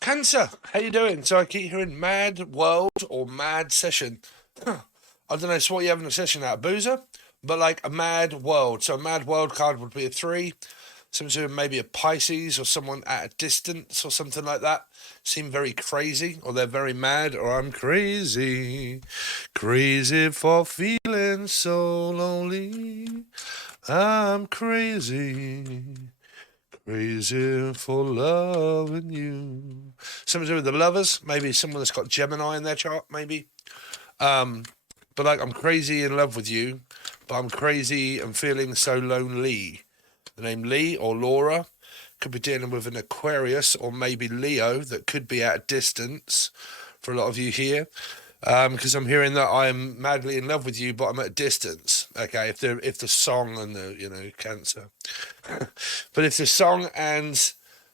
Cancer, how you doing? So I keep hearing mad world or mad session. I don't know, it's what you having a session at, a boozer? But like a mad world. So a mad world card would be a 3. Something to maybe a Pisces or someone at a distance or something like that. Seem very crazy or they're very mad or I'm crazy. Crazy for feeling so lonely. I'm crazy. Crazy for loving you. Something to do with the lovers. Maybe someone that's got Gemini in their chart, maybe. Um, but like, I'm crazy in love with you, but I'm crazy and feeling so lonely. The name Lee or Laura could be dealing with an Aquarius or maybe Leo that could be at a distance for a lot of you here. Because I'm hearing that I'm madly in love with you, but I'm at a distance. Okay, if the song and the Cancer, but if the song and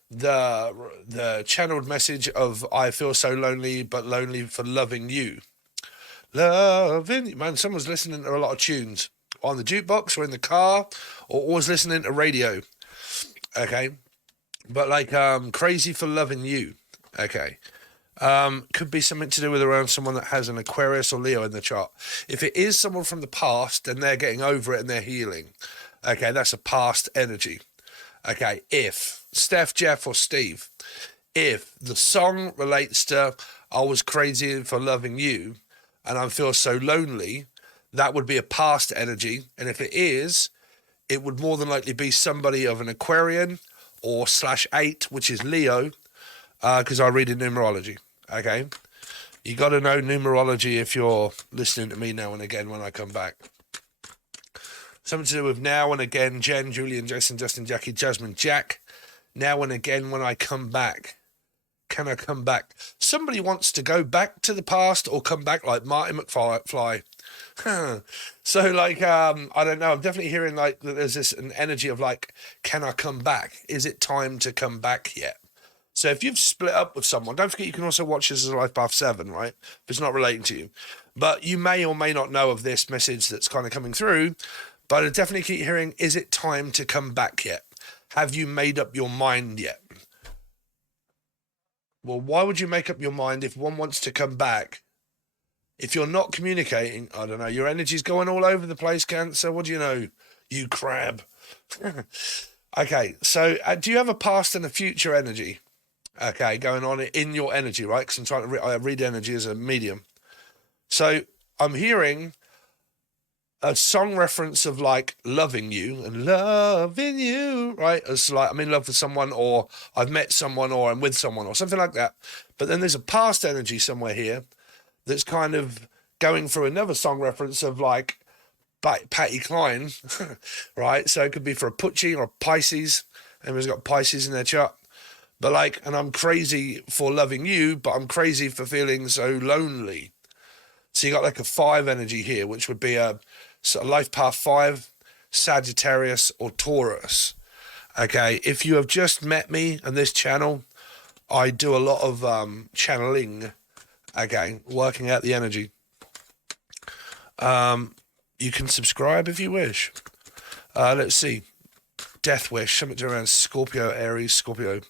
the channeled message of I feel so lonely, but lonely for loving you, man. Someone's listening to a lot of tunes on the jukebox or in the car, or always listening to radio. Okay, but like crazy for loving you. Okay. Could be something to do with around someone that has an Aquarius or Leo in the chart. If it is someone from the past, then they're getting over it and they're healing. Okay, that's a past energy. Okay, if Steph, Jeff, or Steve, if the song relates to I was crazy for loving you and I feel so lonely, that would be a past energy. And if it is, it would more than likely be somebody of an Aquarian or /8, which is Leo, because I read in numerology. Okay, you got to know numerology if you're listening to me now and again when I come back. Something to do with now and again, Jen, Julian, Jason, Justin, Jackie, Jasmine, Jack. Now and again when I come back. Can I come back? Somebody wants to go back to the past or come back like Marty McFly. So like, I don't know. I'm definitely hearing like that there's an energy of like, can I come back? Is it time to come back yet? So if you've split up with someone, don't forget you can also watch this as a Life Path 7, right? If it's not relating to you. But you may or may not know of this message that's kind of coming through, but I definitely keep hearing, is it time to come back yet? Have you made up your mind yet? Well, why would you make up your mind if one wants to come back? If you're not communicating, I don't know, your energy's going all over the place, Cancer. What do you know, you crab? Okay, so do you have a past and a future energy? Okay, going on in your energy, right? Because I'm trying to I read energy as a medium. So I'm hearing a song reference of like loving you and loving you, right? As like I'm in love with someone, or I've met someone, or I'm with someone, or something like that. But then there's a past energy somewhere here that's kind of going through another song reference of like Patty Klein, right? So it could be for a Pucci or a Pisces. Everyone's got Pisces in their chart. But like, and I'm crazy for loving you, but I'm crazy for feeling so lonely. So you got like a 5 energy here, which would be a sort of Life Path 5, Sagittarius or Taurus. Okay, if you have just met me on this channel, I do a lot of channeling. Okay, working out the energy. You can subscribe if you wish. Let's see. Death Wish, something around Scorpio, Aries, Scorpio.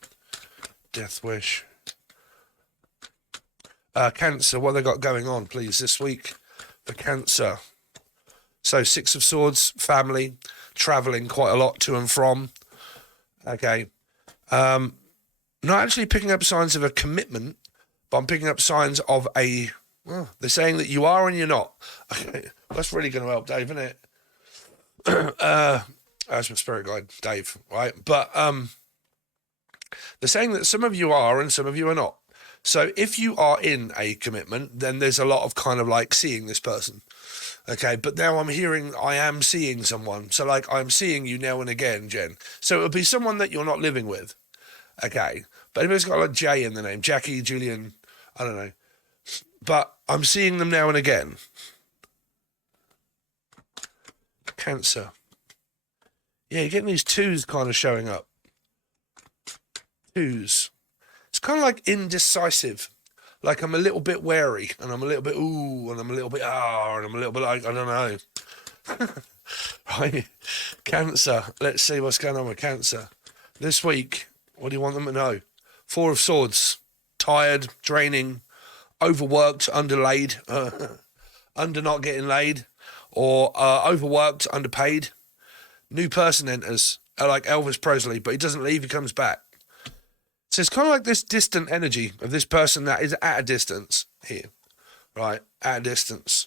Death Wish. Cancer, what they got going on, please, this week for Cancer? So 6 of Swords, family, travelling quite a lot to and from. Okay. Not actually picking up signs of a commitment, but I'm picking up signs of a... Well, they're saying that you are and you're not. Okay, that's really going to help Dave, isn't it? That's my spirit guide, Dave, right? But they're saying that some of you are and some of you are not. So if you are in a commitment, then there's a lot of kind of like seeing this person. Okay, but now I'm hearing I am seeing someone. So like I'm seeing you now and again, Jen. So it would be someone that you're not living with. Okay, but anybody's got like J in the name, Jackie, Julian, I don't know. But I'm seeing them now and again. Cancer. Yeah, you're getting these 2s kind of showing up. 2s. It's kind of like indecisive. Like I'm a little bit wary, and I'm a little bit ooh, and I'm a little bit and I'm a little bit like, I don't know. Right? Cancer. Let's see what's going on with Cancer. This week, what do you want them to know? 4 of Swords. tired, draining, overworked, underlaid, under not getting laid, or overworked, underpaid. New person enters, like Elvis Presley, but he doesn't leave, he comes back. So it's kind of like this distant energy of this person that is at a distance here, right? At a distance.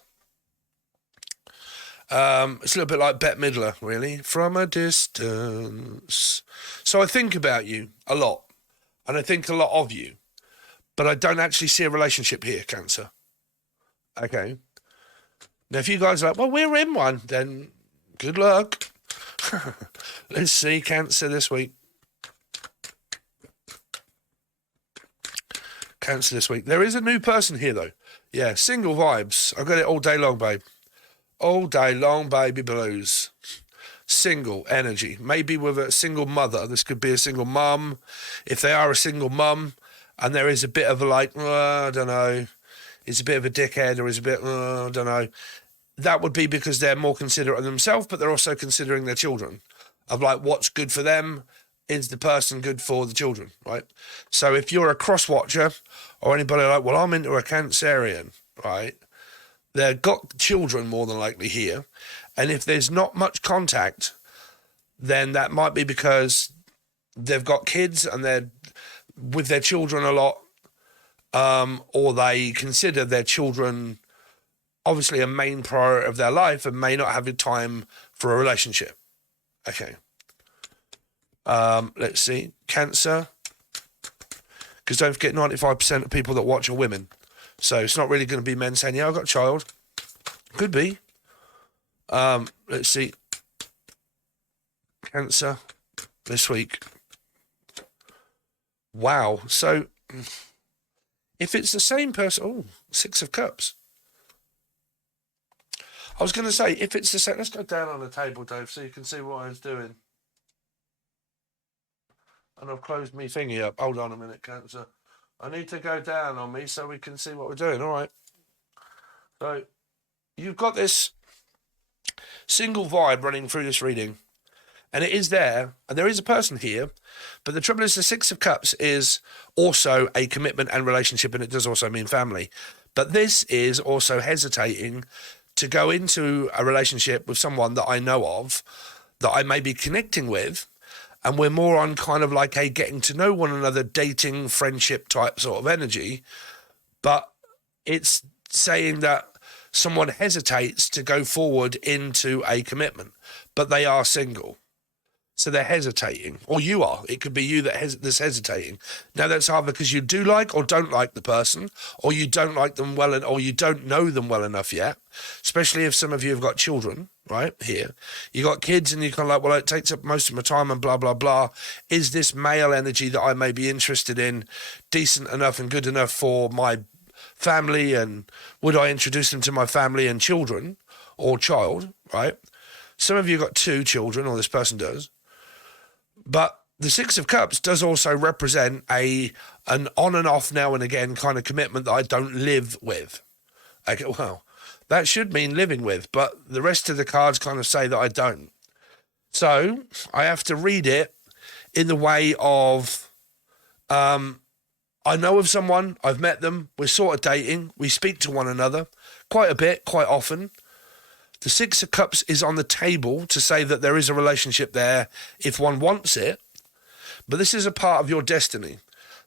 It's a little bit like Bette Midler, really, from a distance. So I think about you a lot, and I think a lot of you, but I don't actually see a relationship here, Cancer. Okay. Now, if you guys are like, well, we're in one, then good luck. Let's see, Cancer this week. Cancer this week. There is a new person here, though. Yeah, single vibes. I got it all day long, babe. All day long, baby blues. Single energy. Maybe with a single mother. This could be a single mum. If they are a single mum, and there is a bit of a like, I don't know, is a bit of a dickhead, or is a bit, I don't know. That would be because they're more considerate of themselves, but they're also considering their children. Of like, what's good for them, is the person good for the children, right? So if you're a cross-watcher, or anybody like, well, I'm into a Cancerian, right? They've got children more than likely here. And if there's not much contact, then that might be because they've got kids and they're with their children a lot, or they consider their children obviously a main priority of their life and may not have the time for a relationship. Okay. Let's see. Cancer. Because don't forget, 95% of people that watch are women. So it's not really going to be men saying, yeah, I've got a child. Could be. Let's see. Cancer this week. Wow. So if it's the same person, oh, 6 of Cups. I was going to say, if it's the same, let's go down on the table, Dave, so you can see what I was doing. And I've closed me thingy up. Hold on a minute, Cancer. I need to go down on me so we can see what we're doing. All right. So you've got this single vibe running through this reading. And it is there. And there is a person here. But the trouble is the 6 of Cups is also a commitment and relationship. And it does also mean family. But this is also hesitating to go into a relationship with someone that I know of, that I may be connecting with. And we're more on kind of like a getting to know one another, dating, friendship type sort of energy. But it's saying that someone hesitates to go forward into a commitment, but they are single. So they're hesitating, or you are. It could be you that's hesitating. Now, that's either because you do like or don't like the person, or you don't like them well, or you don't know them well enough yet, especially if some of you have got children, right, here. You got kids and you're kind of like, well, it takes up most of my time and blah, blah, blah. Is this male energy that I may be interested in decent enough and good enough for my family, and would I introduce them to my family and children, or child, right? Some of you got 2 children, or this person does. But the 6 of Cups does also represent an on and off now and again kind of commitment that I don't live with. Okay, well, that should mean living with, but the rest of the cards kind of say that I don't. So I have to read it in the way of, I know of someone, I've met them, we're sort of dating, we speak to one another quite a bit, quite often. The 6 of Cups is on the table to say that there is a relationship there if one wants it, but this is a part of your destiny.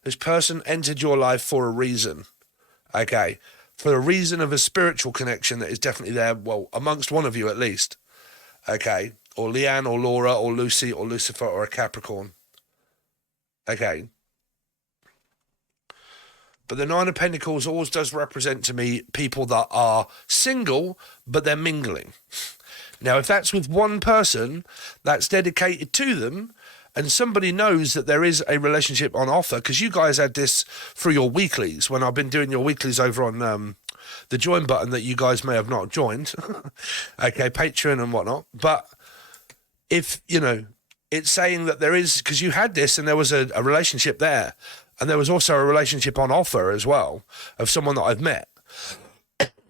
This person entered your life for a reason, okay? For a reason of a spiritual connection that is definitely there, well, amongst one of you at least, okay? Or Leanne, or Laura, or Lucy, or Lucifer, or a Capricorn, okay? But the 9 of Pentacles always does represent to me people that are single, but they're mingling. Now, if that's with one person that's dedicated to them, and somebody knows that there is a relationship on offer, because you guys had this through your weeklies, when I've been doing your weeklies over on the join button that you guys may have not joined, okay, Patreon and whatnot. But if, you know, it's saying that there is, because you had this and there was a relationship there, and there was also a relationship on offer as well of someone that I've met.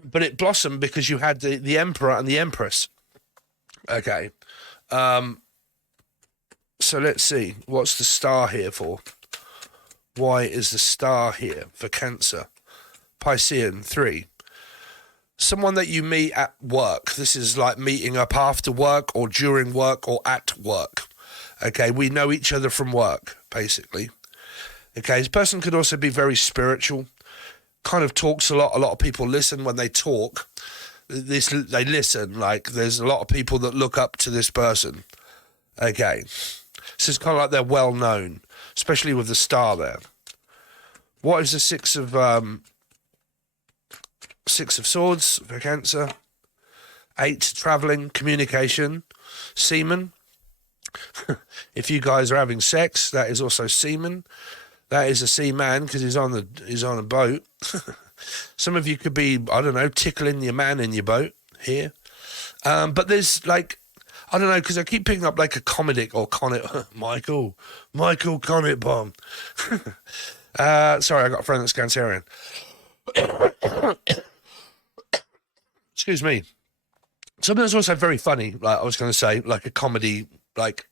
But it blossomed because you had the Emperor and the Empress. Okay. So let's see. What's the star here for? Why is the star here for Cancer? Piscean 3. Someone that you meet at work. This is like meeting up after work or during work or at work. Okay, we know each other from work, basically. Okay, this person could also be very spiritual, kind of talks a lot. A lot of people listen when they talk. They listen, like there's a lot of people that look up to this person. Okay, so it's kind of like they're well known, especially with the star there. What is the Six of Swords for Cancer? 8, traveling, communication, semen. If you guys are having sex, that is also semen. That is a seaman because he's on a boat. Some of you could be, I don't know, tickling your man in your boat here. But there's like, I don't know, because I keep picking up like a comedic or Michael Connet bomb. Sorry, I got a friend that's Cancerian. Excuse me. Something that's also very funny, like I was going to say, like a comedy, like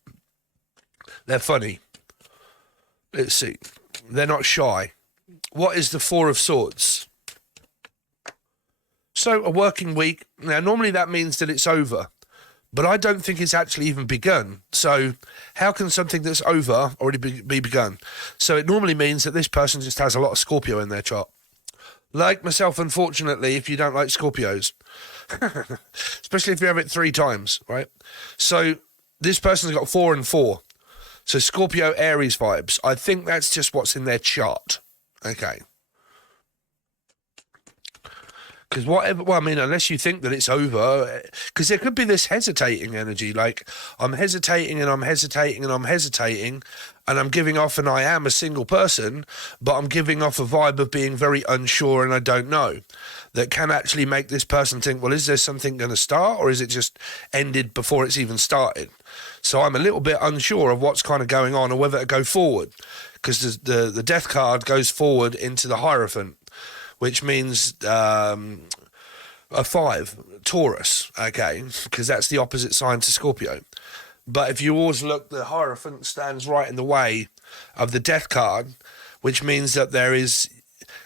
they're funny. Let's see. They're not shy. What is the Four of Swords? So a working week. Now, normally that means that it's over, but I don't think it's actually even begun. So how can something that's over already be begun? So it normally means that this person just has a lot of Scorpio in their chart. Like myself, unfortunately, if you don't like Scorpios, especially if you have it 3 times, right? So this person's got 4 and 4. So Scorpio Aries vibes. I think that's just what's in their chart. Okay. Because whatever, well, I mean, unless you think that it's over, because there could be this hesitating energy, like I'm hesitating and I'm hesitating and I'm hesitating, and I'm giving off, and I am a single person, but I'm giving off a vibe of being very unsure and I don't know. That can actually make this person think, well, is there something going to start, or is it just ended before it's even started? So I'm a little bit unsure of what's kind of going on or whether to go forward, because the death card goes forward into the Hierophant, which means a 5, Taurus, okay, because that's the opposite sign to Scorpio. But if you always look, the Hierophant stands right in the way of the death card, which means that there is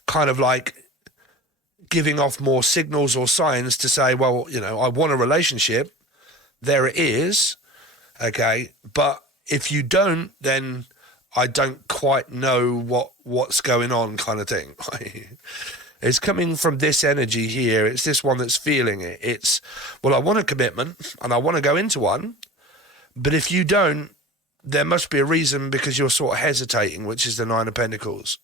kind of like giving off more signals or signs to say, well, you know, I want a relationship. There it is, okay, but if you don't, then I don't quite know what's going on, kind of thing. It's coming from this energy here. It's this one that's feeling it. It's, well, I want a commitment and I want to go into one, but if you don't, there must be a reason, because you're sort of hesitating, which is the 9 of Pentacles.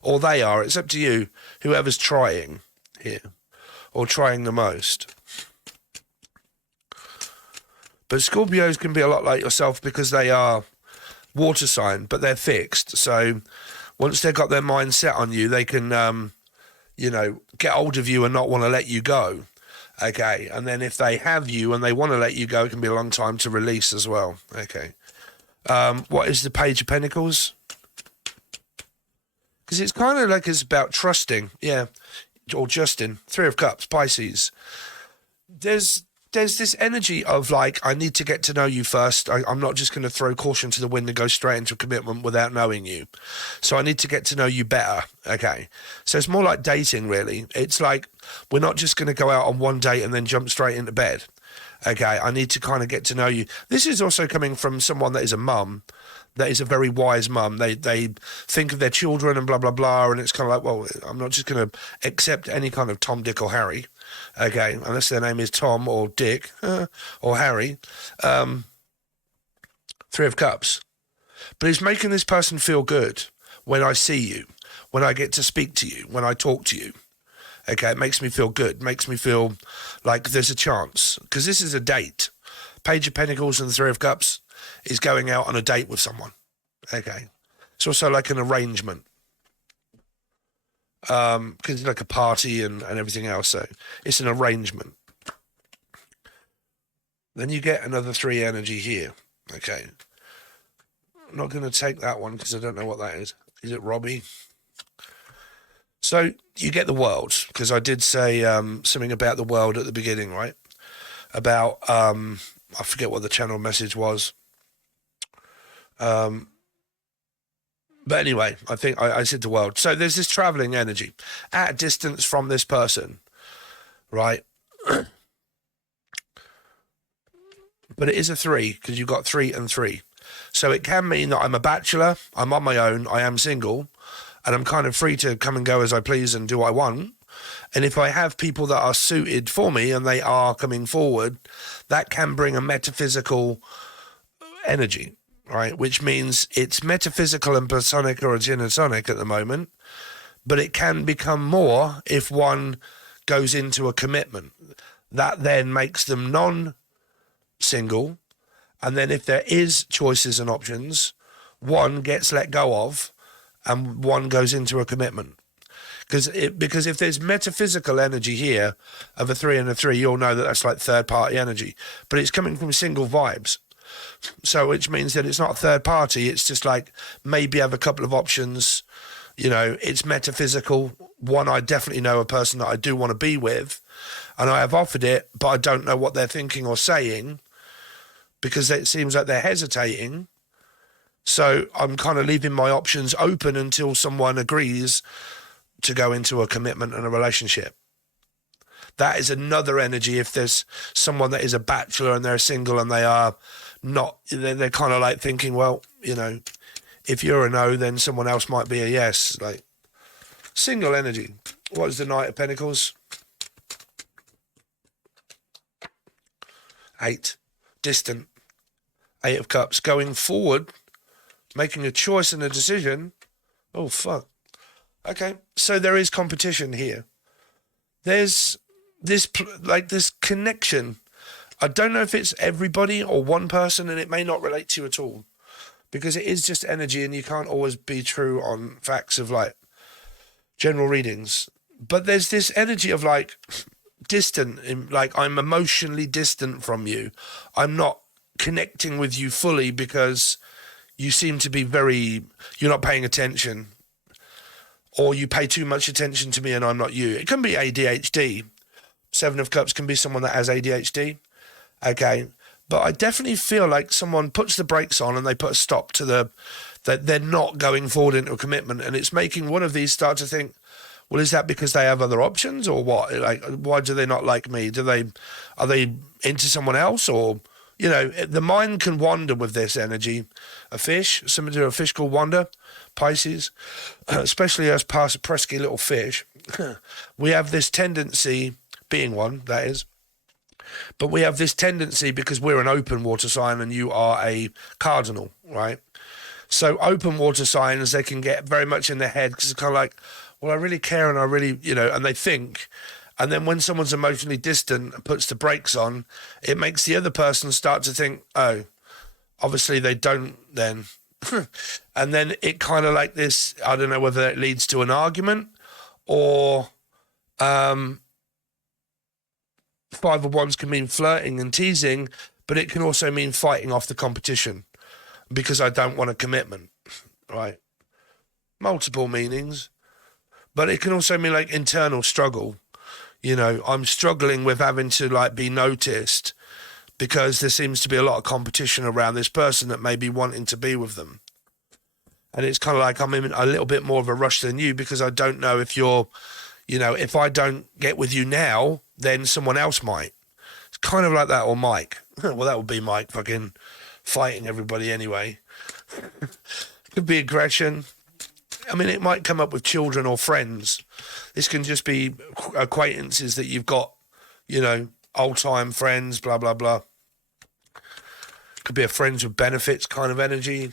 Or they are. It's up to you, whoever's trying here, or trying the most. But Scorpios can be a lot like yourself because they are water sign, but they're fixed. So once they've got their mind set on you, they can, you know, get hold of you and not want to let you go. Okay. And then if they have you and they want to let you go, it can be a long time to release as well. Okay. What is the Page of Pentacles? Because it's kind of like it's about trusting. Yeah. Or Justin, 3 of Cups, Pisces. There's this energy of like, I need to get to know you first. I'm not just going to throw caution to the wind and go straight into a commitment without knowing you. So I need to get to know you better. Okay. So it's more like dating, really. It's like, we're not just going to go out on one date and then jump straight into bed. Okay. I need to kind of get to know you. This is also coming from someone that is a mum, that is a very wise mum. They think of their children and blah, blah, blah. And it's kind of like, well, I'm not just going to accept any kind of Tom, Dick or Harry. Okay, unless their name is Tom or Dick or Harry. 3 of Cups. But it's making this person feel good when I see you, when I get to speak to you, when I talk to you. Okay, it makes me feel good, makes me feel like there's a chance. Because this is a date. Page of Pentacles and the 3 of Cups is going out on a date with someone. Okay. It's also like an arrangement. Because it's like a party and everything else, so it's an arrangement. Then you get another 3 energy here. Okay. I'm not going to take that one because I don't know what that is. Is it Robbie? So you get the world, because I did say something about the world at the beginning, right? About, I forget what the channel message was. But anyway, I think I said the world. So there's this traveling energy at a distance from this person, right? But it is a 3 because you've got 3 and 3. So it can mean that I'm a bachelor, I'm on my own, I am single, and I'm kind of free to come and go as I please and do what I want. And if I have people that are suited for me and they are coming forward, that can bring a metaphysical energy, right? Which means it's metaphysical and platonic or genetonic at the moment, but it can become more if one goes into a commitment. That then makes them non-single. And then if there is choices and options, one gets let go of and one goes into a commitment. Because if there's metaphysical energy here of a 3 and a 3, you'll know that that's like third party energy, but it's coming from single vibes. So which means that it's not third party. It's just like maybe have a couple of options. You know, it's metaphysical. One, I definitely know a person that I do want to be with, and I have offered it, but I don't know what they're thinking or saying because it seems like they're hesitating. So I'm kind of leaving my options open until someone agrees to go into a commitment and a relationship. That is another energy. If there's someone that is a bachelor and they're single and they are not, they're kind of like thinking, well, you know, if you're a no, then someone else might be a yes. Like single energy. What is the Knight of Pentacles? 8. Distant. 8 of Cups. Going forward, making a choice and a decision. Oh, fuck. Okay, so there is competition here. There's this connection. I don't know if it's everybody or one person, and it may not relate to you at all, because it is just energy, and you can't always be true on facts of like general readings. But there's this energy of like distant, like I'm emotionally distant from you. I'm not connecting with you fully because you seem to be you're not paying attention. Or you pay too much attention to me and I'm not you. It can be ADHD. 7 of Cups can be someone that has ADHD. Okay. But I definitely feel like someone puts the brakes on and they put a stop to that they're not going forward into a commitment. And it's making one of these start to think, well, is that because they have other options or what? Like, why do they not like me? Are they into someone else? Or, you know, the mind can wander with this energy. A fish, something to do with a fish called Wander. Pisces, especially us pesky little fish, we have this tendency, being one, that is, but we have this tendency because we're an open water sign and you are a cardinal, right? So open water signs, they can get very much in their head because it's kind of like, well, I really care and I really, you know, and they think. And then when someone's emotionally distant and puts the brakes on, it makes the other person start to think, oh, obviously they don't then. And then it kind of like this, I don't know whether it leads to an argument or 5 of Wands can mean flirting and teasing, but it can also mean fighting off the competition because I don't want a commitment, right? Multiple meanings, but it can also mean like internal struggle. You know, I'm struggling with having to like be noticed because there seems to be a lot of competition around this person that may be wanting to be with them. And it's kind of like I'm in a little bit more of a rush than you because I don't know if you're, you know, if I don't get with you now, then someone else might. It's kind of like that, or Mike. Well, that would be Mike fucking fighting everybody anyway. Could be aggression. I mean, it might come up with children or friends. This can just be acquaintances that you've got, you know, old-time friends, blah, blah, blah. Could be a friends with benefits kind of energy.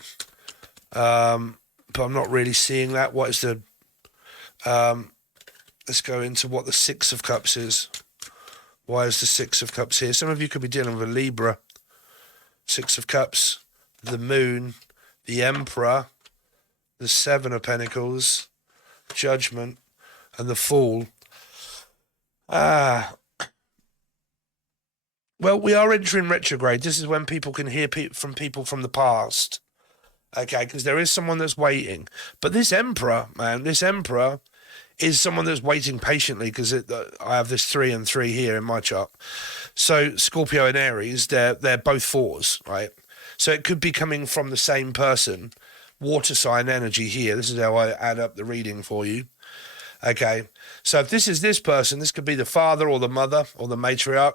But I'm not really seeing that. What is the... let's go into what the 6 of Cups is. Why is the 6 of Cups here? Some of you could be dealing with a Libra. 6 of Cups, the Moon, the Emperor, the 7 of Pentacles, Judgment, and the Fool. Well, we are entering retrograde. This is when people can hear from people from the past. Okay, because there is someone that's waiting. But this Emperor, man, this Emperor is someone that's waiting patiently because I have this 3 and 3 here in my chart. So Scorpio and Aries, they're both 4s, right? So it could be coming from the same person, water sign energy here. This is how I add up the reading for you. Okay, so if this is this person, this could be the father or the mother or the matriarch.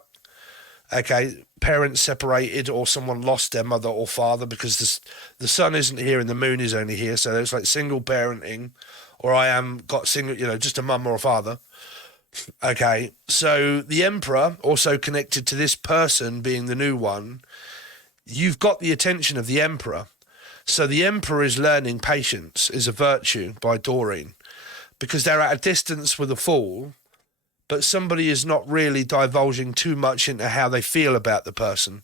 Okay, parents separated or someone lost their mother or father because the sun isn't here and the moon is only here. So it's like single parenting, or I am got single, just a mum or a father. Okay, so the Emperor also connected to this person being the new one. You've got the attention of the Emperor. So the Emperor is learning patience is a virtue by Doreen, because they're at a distance with a Fool, but somebody is not really divulging too much into how they feel about the person.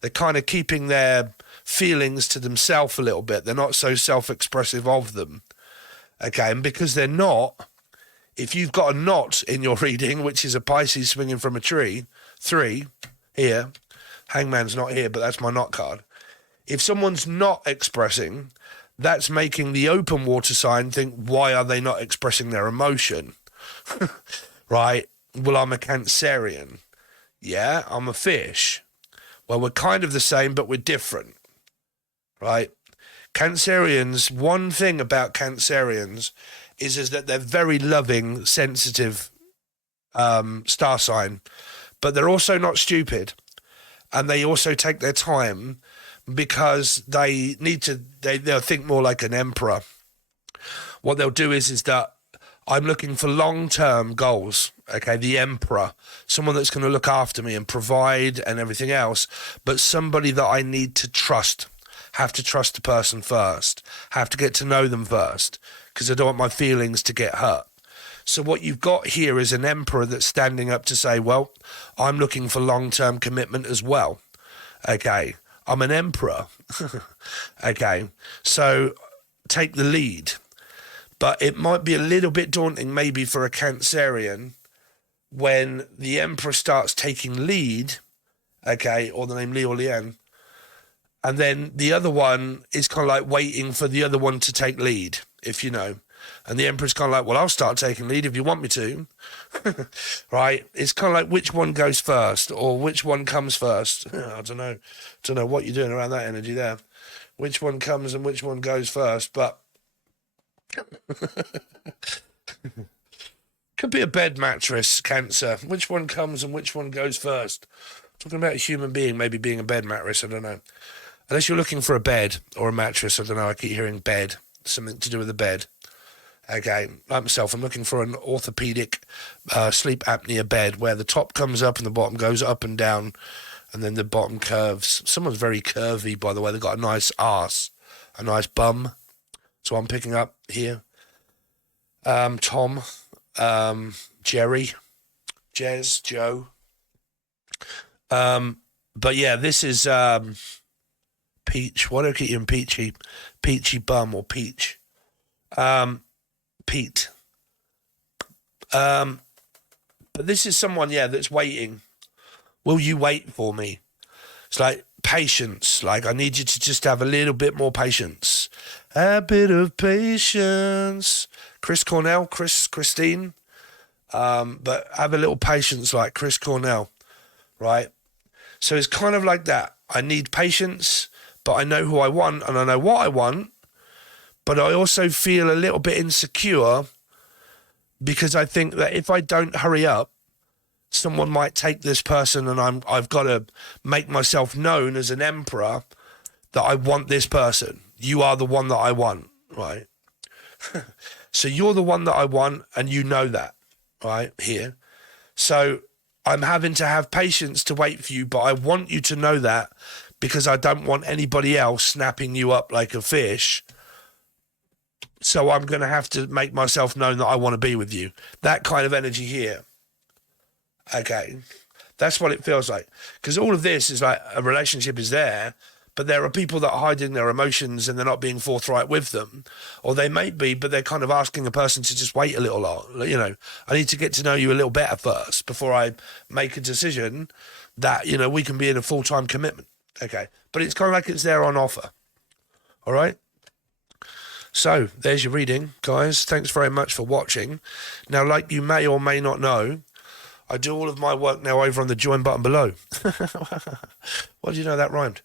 They're kind of keeping their feelings to themselves a little bit. They're not so self-expressive of them. Okay, and because they're not, if you've got a knot in your reading, which is a Pisces swinging from a tree, 3, here, Hangman's not here, but that's my knot card. If someone's not expressing, that's making the open water sign think, why are they not expressing their emotion? Right? Well, I'm a Cancerian. Yeah, I'm a fish. Well, we're kind of the same, but we're different. Right? Cancerians, one thing about Cancerians is that they're very loving, sensitive star sign, but they're also not stupid. And they also take their time because they need to, they'll think more like an emperor. What they'll do is that I'm looking for long-term goals, okay, the Emperor, someone that's going to look after me and provide and everything else, but somebody that I need to trust, have to trust the person first, have to get to know them first, because I don't want my feelings to get hurt. So what you've got here is an Emperor that's standing up to say, well, I'm looking for long-term commitment as well, okay, I'm an Emperor, okay, so take the lead. But it might be a little bit daunting maybe for a Cancerian when the Emperor starts taking lead, okay, or the name Li or Lian, and then the other one is kind of like waiting for the other one to take lead, if you know. And the Emperor's kind of like, well, I'll start taking lead if you want me to, right? It's kind of like which one goes first or which one comes first. I don't know what you're doing around that energy there. Which one comes and which one goes first, but could be a bed mattress, Cancer. Which one comes and which one goes first? Talking about a human being maybe being a bed mattress, I don't know. Unless you're looking for a bed or a mattress, I don't know, I keep hearing bed, something to do with a bed. Okay, like myself, I'm looking for an orthopedic sleep apnea bed where the top comes up and the bottom goes up and down and then the bottom curves. Someone's very curvy, by the way. They've got a nice arse, a nice bum. So I'm picking up here. Tom, Jerry, Jez, Joe. But yeah, this is Peach. Why do I keep hearing Peachy? Peachy bum or Peach. Pete. But this is someone, yeah, that's waiting. Will you wait for me? It's like patience. Like, I need you to just have a little bit more patience. A bit of patience. Christine. But have a little patience like Chris Cornell, right? So it's kind of like that. I need patience, but I know who I want and I know what I want, but I also feel a little bit insecure because I think that if I don't hurry up, someone might take this person and I've got to make myself known as an emperor that I want this person. You are the one that I want, right? So you're the one that I want and you know that, right, here. So I'm having to have patience to wait for you, but I want you to know that because I don't want anybody else snapping you up like a fish. So I'm going to have to make myself known that I want to be with you. That kind of energy here. Okay. That's what it feels like. Because all of this is like a relationship is there, but there are people that are hiding their emotions and they're not being forthright with them. Or they may be, but they're kind of asking a person to just wait a little while. You know, I need to get to know you a little better first before I make a decision that, you know, we can be in a full-time commitment. Okay. But it's kind of like it's there on offer. All right. So there's your reading, guys. Thanks very much for watching. Now, like you may or may not know, I do all of my work now over on the join button below. Well, do you know that rhymed?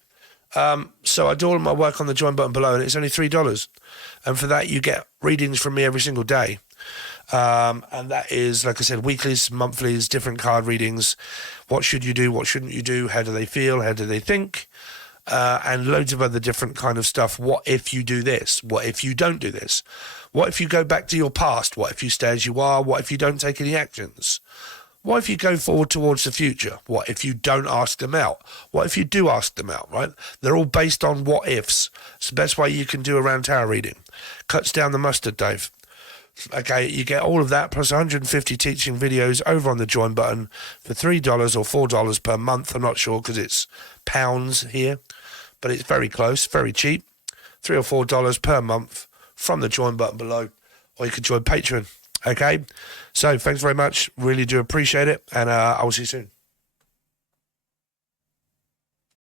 So I do all of my work on the join button below, and it's only $3. And for that, you get readings from me every single day. And that is, like I said, weeklies, monthlies, different card readings. What should you do? What shouldn't you do? How do they feel? How do they think? And loads of other different kind of stuff. What if you do this? What if you don't do this? What if you go back to your past? What if you stay as you are? What if you don't take any actions? What if you go forward towards the future? What if you don't ask them out? What if you do ask them out, right? They're all based on what ifs. It's the best way you can do a round tarot reading. Cuts down the mustard, Dave. Okay, you get all of that plus 150 teaching videos over on the join button for $3 or $4 per month. I'm not sure because it's pounds here, but it's very close, very cheap. $3 or $4 per month from the join button below, or you can join Patreon. Okay, so thanks very much. Really do appreciate it, and I will see you soon.